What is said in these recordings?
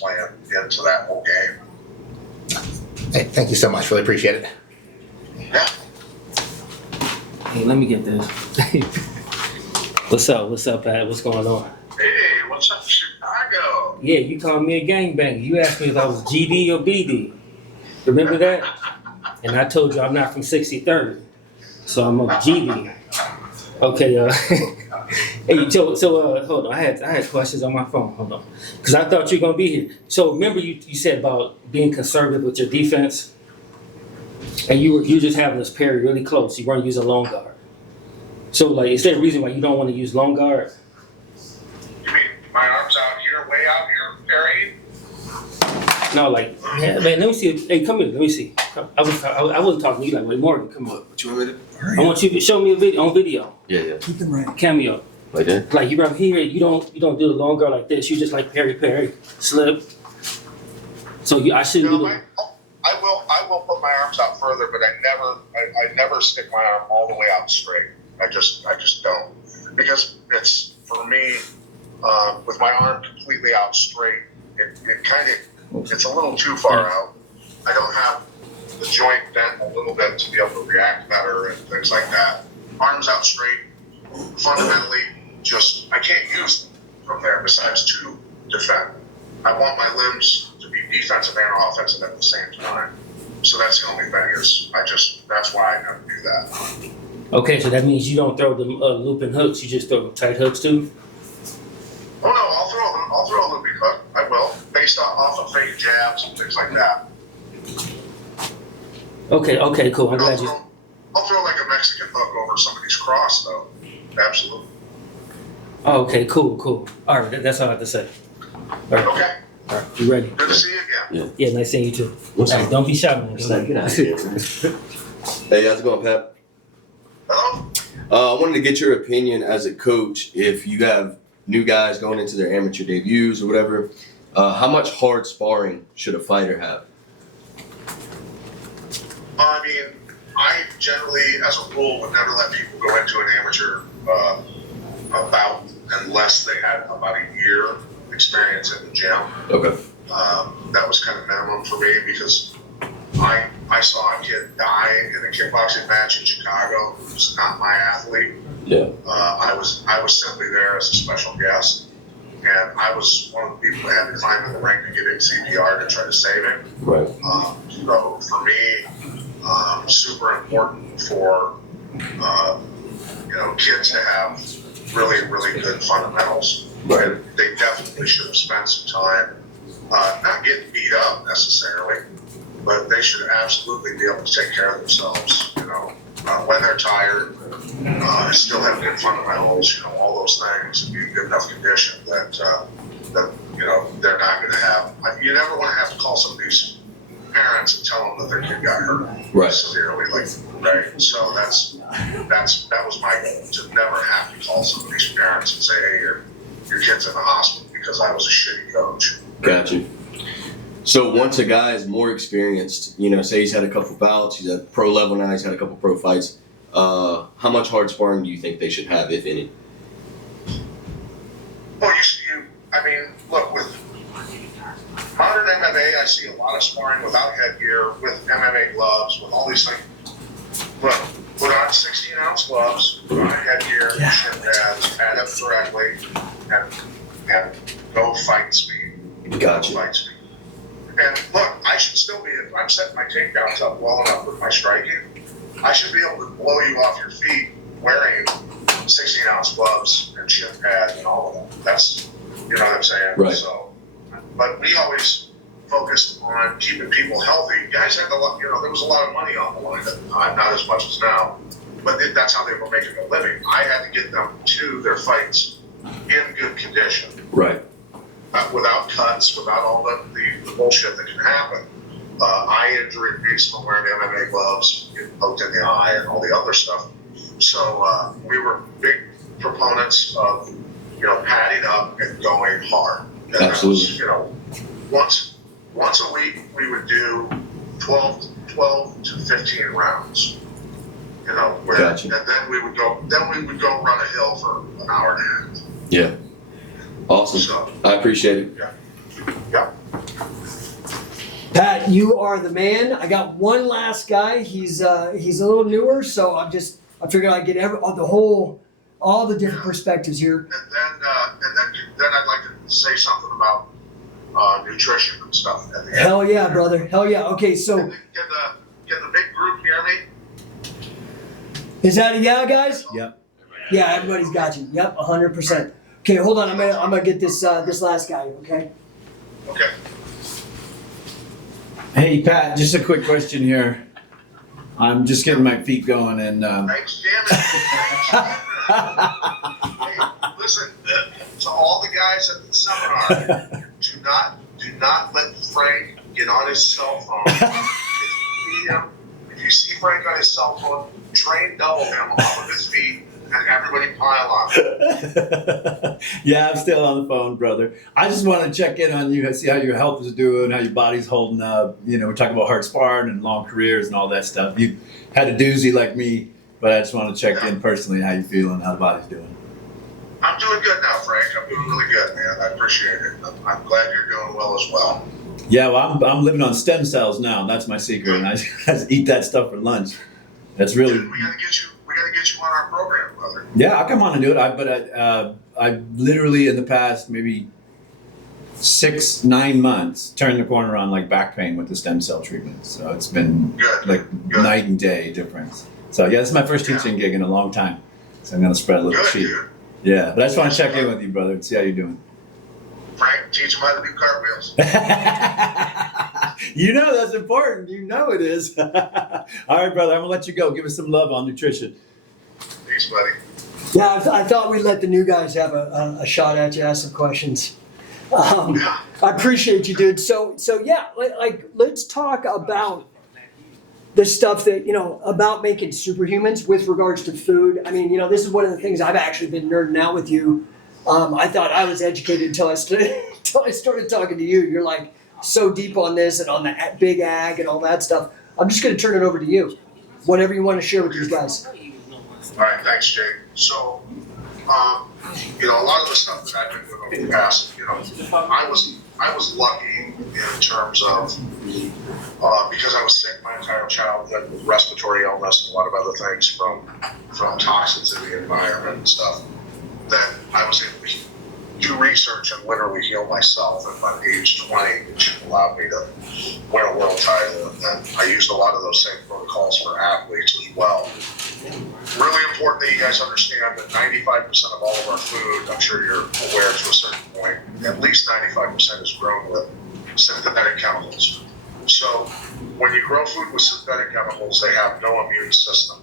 playing into that whole game. Hey, thank you so much. Really appreciate it. Yeah. Hey, let me get this. What's up? What's up, Pat? What's going on? Hey, what's up, Chicago? Yeah, you called me a gangbanger. You asked me if I was GD or BD. Remember that? And I told you I'm not from 63rd, so I'm a GD. Okay, hey, so hold on. I had questions on my phone. Hold on, because I thought you were gonna be here. So remember you said about being conservative with your defense, and you were just having this parry really close. You weren't using long guard. So like, is there a reason why you don't want to use long guard? You mean my arms out here, way out here, parrying? No, like, yeah, man, let me see. Hey, come here. Let me see. I wasn't talking to you like, wait, Morgan, come on. What you want me to? I want you to show me a video on video. Yeah. Keep them right. Cameo. Like that? Like you right here, you don't do the long guard like this. You just like parry, slip. So I shouldn't do the. I will put my arms out further, but I never stick my arm all the way out straight. I just don't, because it's, for me, with my arm completely out straight, it kind of, it's a little too far out. I don't have the joint bent a little bit to be able to react better and things like that. Arms out straight, fundamentally, I can't use them from there besides to defend. I want my limbs to be defensive and offensive at the same time. So that's the only thing that's why I never do that. Okay, so that means you don't throw the looping hooks. You just throw tight hooks too. Oh no, I'll throw a looping hook. I will, based off of fake jabs and things like that. Okay, cool. I'm glad you. I'll throw like a Mexican hook over somebody's cross, though. Absolutely. Oh, okay, cool. All right, that's all I have to say. All right. Okay. All right, you ready? Good to see you again. Yeah, nice seeing you too. What's All up? right, don't be shy, man. Get out of here, man. Hey, how's it going, Pat? Hello? I wanted to get your opinion as a coach. If you have new guys going into their amateur debuts or whatever, how much hard sparring should a fighter have? I mean, I generally, as a rule, would never let people go into an amateur bout unless they had about a year experience in the gym. Okay. That was kind of minimum for me, because I saw a kid die in a kickboxing match in Chicago who was not my athlete. Yeah. I was simply there as a special guest, and I was one of the people that had to climb in the ring to get in CPR to try to save him. Right. So for me, super important for kids to have really, really good fundamentals. Right. And they definitely should have spent some time not getting beat up necessarily, but they should absolutely be able to take care of themselves. When they're tired, still have good fundamentals. All those things, and be in good enough condition that they're not going to have. You never want to have to call some of these parents and tell them that their kid got hurt severely, right? So that was my goal, to never have to call some of these parents and say, hey, your kid's in the hospital because I was a shitty coach. Gotcha. So once a guy is more experienced, say he's had a couple bouts, he's at pro level now, he's had a couple pro fights, how much hard sparring do you think they should have, if any? Well, look, with modern MMA, I see a lot of sparring without headgear, with MMA gloves, with all these things. Look, put on 16-ounce gloves, put on headgear, shin pads, pad up correctly, and go fight speed. Gotcha. Go fight speed. And look, I should still be, if I'm setting my takedowns up well enough with my striking, I should be able to blow you off your feet wearing 16-ounce gloves and shin pads and all of that. That's, you know what I'm saying? Right. So, but we always focused on keeping people healthy. Guys had there was a lot of money on the line at the time, not as much as now, but that's how they were making a living. I had to get them to their fights in good condition. Right. Without cuts, without all the bullshit that can happen. Eye injury piece from wearing MMA gloves, getting poked in the eye, and all the other stuff. So we were big proponents of, padding up and going hard. And absolutely. That was, once a week we would do 12 to 15 rounds. Gotcha. And then we would go run a hill for an hour and a half. Yeah. Awesome. So, I appreciate it. yeah. Yep. Pat, you are the man. I got one last guy. He's a little newer, so I figured I'd get all the different perspectives here. And then I'd like to say something about nutrition and stuff at the end. Hell yeah, brother. Hell yeah. Okay, so Can the big group hear me? is that a yeah, guys? Yep. Yeah, everybody's got you. Yep, 100%. Okay, hold on. I'm gonna get this last guy. Okay. Okay. Hey, Pat, just a quick question here. I'm just getting my feet going and Thanks, Janet. Hey, listen, to all the guys at the seminar, do not let Frank get on his cell phone. If you see Frank on his cell phone, train double him off of his feet and everybody pile on. yeah, I'm still on the phone, brother. I just want to check in on you, see how your health is doing, how your body's holding up. You know, we're talking about hard sparring and long careers and all that stuff. You had a doozy like me, but I just want to check in personally how you feeling, how the body's doing. I'm doing good now, Frank. I'm doing really good, man. I appreciate it. I'm glad you're doing well as well. Yeah, well, I'm living on stem cells now. That's my secret, and I just eat that stuff for lunch. That's really. Dude, we gotta get you on our program, brother. Yeah, I'll come on and do it. I literally in the past maybe 6-9 months turned the corner on like back pain with the stem cell treatment. So it's been like night and day difference. So yeah, this is my first teaching gig in a long time. So I'm gonna spread a little Good, cheat. dude. Yeah, but I just want to check in with you, brother, and see how you're doing. Frank, teach them how to do cartwheels. You know that's important. You know it is. All right, brother. I'm gonna let you go. Give us some love on nutrition. Peace, buddy. Yeah, I thought we'd let the new guys have a shot at you, ask some questions. I appreciate you, dude. So yeah, like let's talk about the stuff that, about making superhumans with regards to food. I mean, this is one of the things I've actually been nerding out with you. I thought I was educated until I started talking to you. You're like so deep on this and on the big ag and all that stuff. I'm just going to turn it over to you. Whatever you want to share with these guys. All right, thanks, Jake. So, a lot of the stuff that I've been doing over the past, I was lucky in terms of because I was sick my entire childhood with respiratory illness and a lot of other things from toxins in the environment and stuff, that I was able to do research and literally heal myself at my age 20, which allowed me to win a world title. And I used a lot of those same protocols for athletes as well. Really important that you guys understand that 95% of all of our food, I'm sure you're aware to a certain point, at least 95% is grown with synthetic chemicals. So when you grow food with synthetic chemicals, they have no immune system.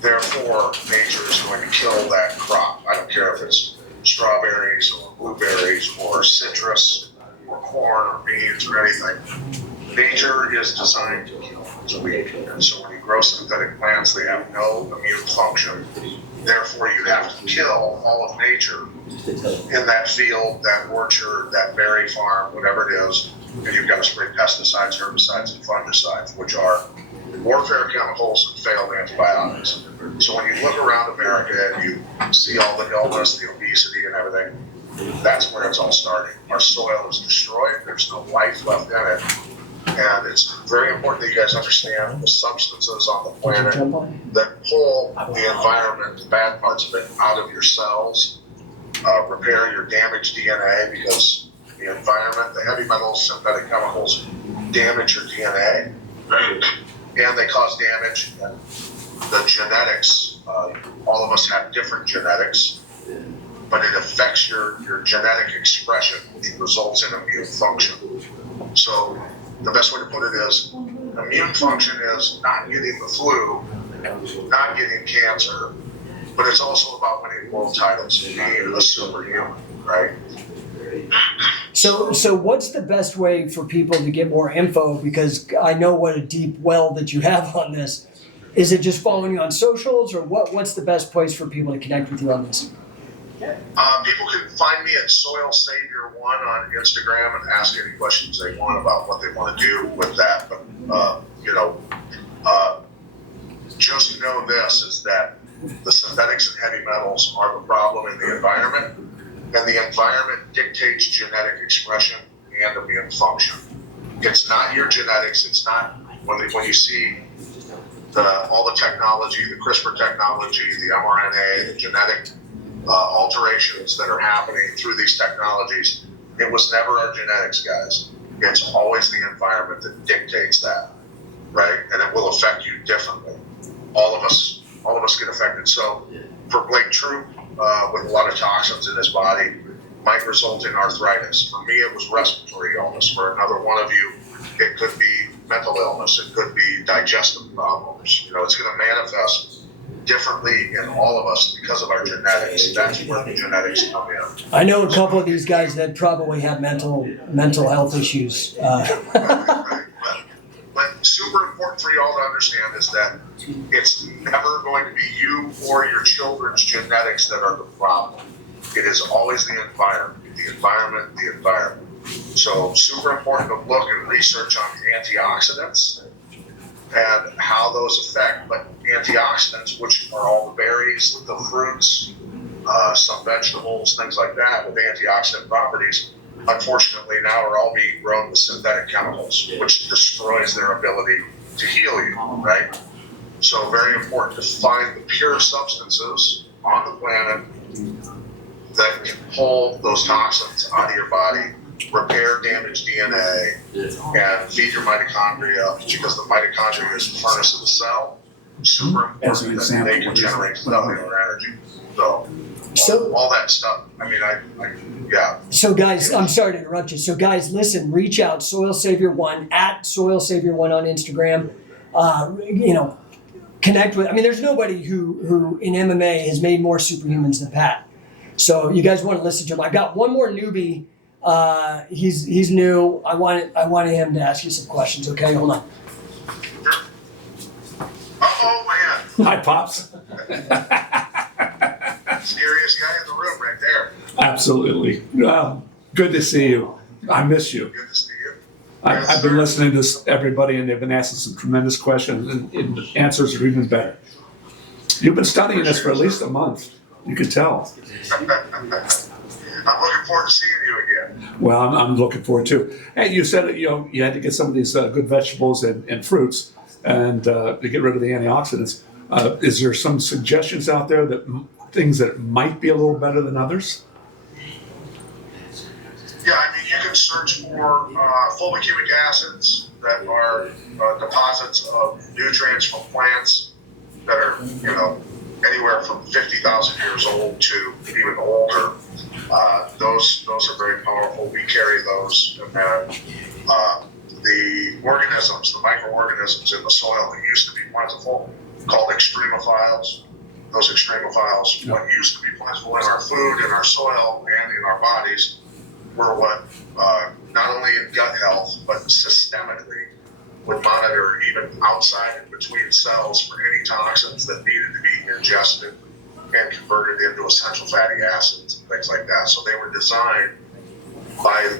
Therefore, nature is going to kill that crop. I don't care if it's strawberries or blueberries or citrus or corn or beans or anything. Nature is designed to kill. And so when you grow synthetic plants, they have no immune function. Therefore, you have to kill all of nature in that field, that orchard, that berry farm, whatever it is. And you've got to spray pesticides, herbicides, and fungicides, which are warfare chemicals and failed antibiotics. So when you look around America and you see all the illness, the obesity, and everything, that's where it's all starting. Our soil is destroyed. There's no life left in it. And it's very important that you guys understand the substances on the planet that pull the environment, the bad parts of it, out of your cells, repair your damaged DNA, because the environment, the heavy metals, synthetic chemicals damage your DNA, and they cause damage in the genetics. All of us have different genetics, but it affects your genetic expression, which results in immune function. So the best way to put it is, immune function is not getting the flu, not getting cancer, but it's also about winning world titles, being a superhuman, right? So what's the best way for people to get more info? Because I know what a deep well that you have on this. Is it just following you on socials, or what's the best place for people to connect with you on this? People can find me at Soil Savior 1 on Instagram and ask any questions they want about what they want to do with that. But, just know this, is that the synthetics and heavy metals are the problem in the environment, and the environment dictates genetic expression and immune function. It's not your genetics. It's not when you see all the technology, the CRISPR technology, the mRNA, the genetic alterations that are happening through these technologies. It was never our genetics, guys. It's always the environment that dictates that, right? And it will affect you differently. All of us get affected. So for Blake Troop, with a lot of toxins in his body, might result in arthritis. For me, it was respiratory illness. For another one of you, it could be mental illness. It could be digestive problems. It's going to manifest differently in all of us because of our genetics. That's where the genetics come in. I know a couple of these guys that probably have mental health issues. But super important for y'all to understand is that it's never going to be you or your children's genetics that are the problem. It is always the environment. So super important to look and research on antioxidants and how those affect. But antioxidants, which are all the berries, the fruits, some vegetables, things like that with antioxidant properties, unfortunately now are all being grown with synthetic chemicals, which destroys their ability to heal you, right? So very important to find the pure substances on the planet that can pull those toxins out of your body, repair damaged DNA, and feed your mitochondria, because the mitochondria is the furnace of the cell. Super important that they can generate cellular energy. So all that stuff. I mean, yeah. So guys, I'm sorry to interrupt you. So guys, listen, reach out, Soil Savior 1 at Soil Savior 1 on Instagram. Connect with. I mean, there's nobody who in MMA has made more superhumans than Pat. So you guys want to listen to him. I got one more newbie. He's new. I wanted him to ask you some questions. Okay, hold on. Oh man. Hi, Pops. Scariest guy in the room right there. Absolutely. Good to see you. I miss you. Good to see you. I've been listening to everybody, and they've been asking some tremendous questions, and the answers are even better. You've been studying this for at least a month. You can tell. I'm looking forward to seeing you again. Well, I'm looking forward to. And you said that you had to get some of these good vegetables and fruits, and to get rid of the antioxidants. Is there some suggestions out there that things that might be a little better than others? Yeah, I mean, you can search for fulvic acids that are deposits of nutrients from plants that are, anywhere from 50,000 years old to even older. Those are very powerful. We carry those, and then the organisms, the microorganisms in the soil that used to be plentiful, called extremophiles. Those extremophiles, what used to be plentiful in our food, in our soil, and in our bodies, were what not only in gut health, but systemically would monitor even outside and between cells for any toxins that needed to be ingested and converted into essential fatty acids and things like that. So they were designed by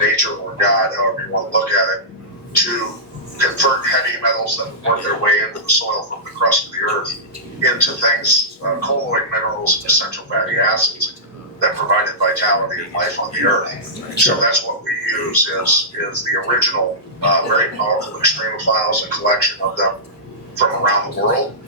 nature or God, however you want to look at it, to convert heavy metals that work their way into the soil from the crust of the earth into things, colloid minerals and essential fatty acids that provided vitality and life on the earth. So that's what we use is the original, very powerful extremophiles, a collection of them from around the world,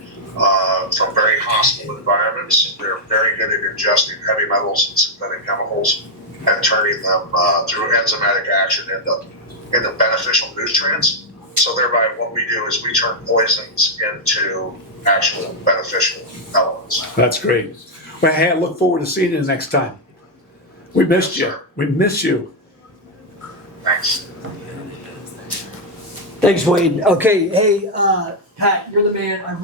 from very hostile environments. They're very good at ingesting heavy metals and synthetic chemicals and turning them through enzymatic action into beneficial nutrients. So thereby what we do is we turn poisons into actual beneficial elements. That's great. Well, hey, I look forward to seeing you the next time. We missed you. We miss you. Thanks. Thanks, Wade. Okay, hey, Pat, you're the man.